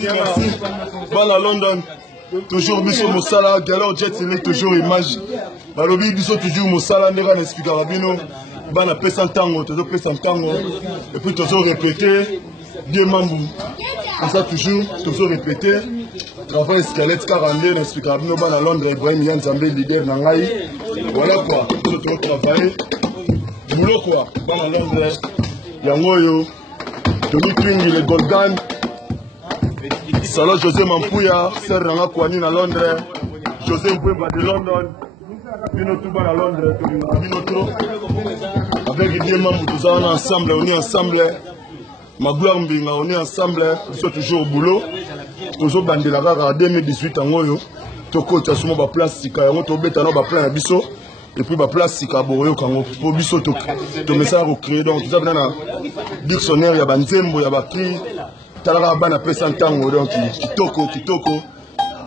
Merci. Bon à London. Toujours biso Mosala, Galor Jet, c'est toujours image. Balobi biso toujours Mosala, ne va n'expliquer à Bino. Bana pesa tango, toujours pesa tango. Et puis toujours répéter. Bien mambu. Comme ça toujours répéter. Travail squelette 42, n'expliquer à Bino. Bana Londres, Ibrahim Yann Zambé, leader Nangaï. Voilà quoi. Toujours travailler. Boulot quoi. Bana Londres. Yangoyo. Tony Twing, le Goldan. Salon José Mampouya, Sir Ranga Kwani à Londres, José Mbouemba de London, Bino Touba à Londres, Bino Tro. Avec des membres, tout ça, on est ensemble. Magloire Mbinga, on est ensemble. Nous sommes toujours au boulot. Toujours bandé la gare en 2018 en Oyo. Toko, tu as souvent ma place, si tu as un plan à Bisso. Et puis ma place, si tu as Boroyo, pour Bisso, tu mets ça à recréer. Donc, tout ça, dans le dictionnaire, il y a Banzembo, il y a Bakri. Donc, kitoko,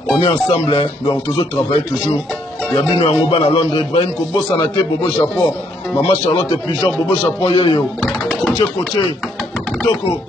on est ensemble, donc toujours travailler toujours. Il y a bien un à Londres, Ibrahim, Kobo Sanate, Bobo Japon, Maman Charlotte et Pigeon, Bobo Japon, Yoyo, Coach, kitoko.